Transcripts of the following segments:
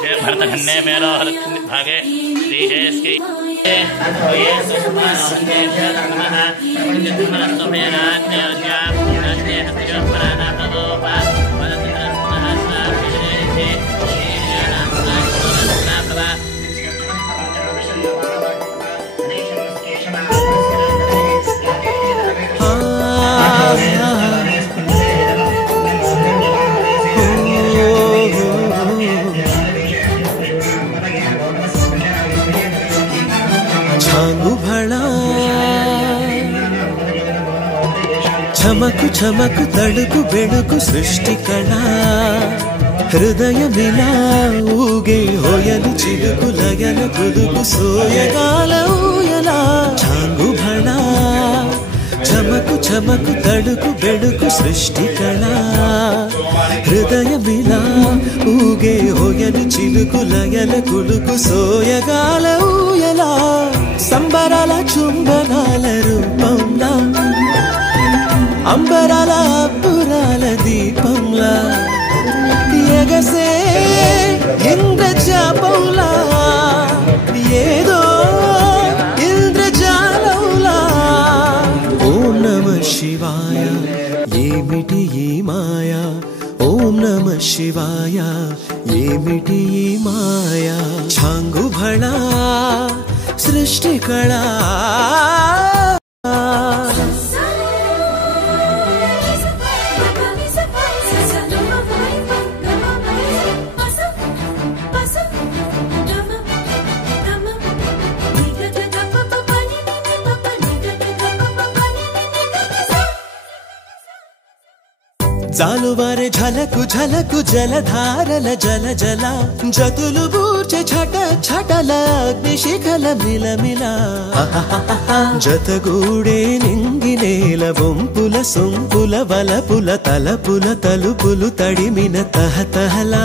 भरतखन्ने मेलो भागे श्रीहेस्के చమకు చమకు తడుకు బెడుకు సృష్టి కళ హృదయమిలా ఊగే హోయలు చిలుకు లయల కులుకు సోయగాల ఊయలా చాంగు భళ చమకు చమకు తడుకు బెడుకు సృష్టి కళ హృదయమిలా ఊగే హోయలు చిలుకు లయల కులుకు సోయగాల ఊయలా సంబరాల చుంబనాల రూపంలా అంబరాల అబ్బురాల దీపంలా ఎగసే ఇంద్రజాపంలా ఏదో ఇంద్రజాలంలా ఓం నమః శివాయ ఏమిటి ఈ మాయా ఓం నమః శివాయ ఏమిటి ఈ మాయా ఛాంగు భళా సృష్టి కళా జాలువారే ఝలకు ఝలకు జలధారల జల జల జతులు బూర్చె ఛట ఛటల అగ్నిశిఖల మిలమిల జతగూడే నింగి నేల బొంపుల సొంపుల వలపుల తలపుల తలుపులు తడిమిన తహతహలా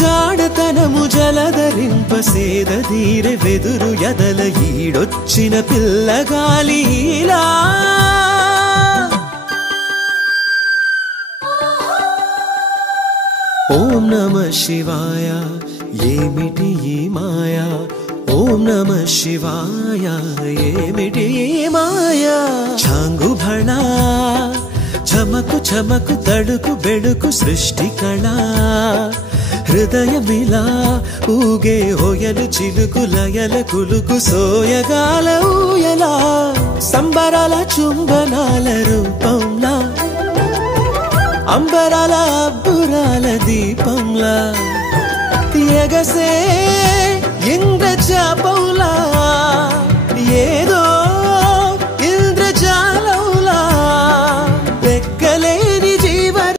జాడతనము జలధరింప సేదీరె వెదురు ఎదల ఈడొచ్చిన పిల్లగాలిలా ఓం నమః శివాయ ఏమిటి ఈ మాయా ఓం నమః శివాయ ఏమిటి ఈ మాయా ఛాంగు భళా చమకు చమకు తడుకు బెడుకు సృష్టి కళ హృదయమిలా ఊగే హోయలు చిలుకు లయల కులుకు సోయగాల ఊయలా సంబరాల చుంబనాల రూపంలా అంబరాల అబ్బురాల దీపంలా ఎగసే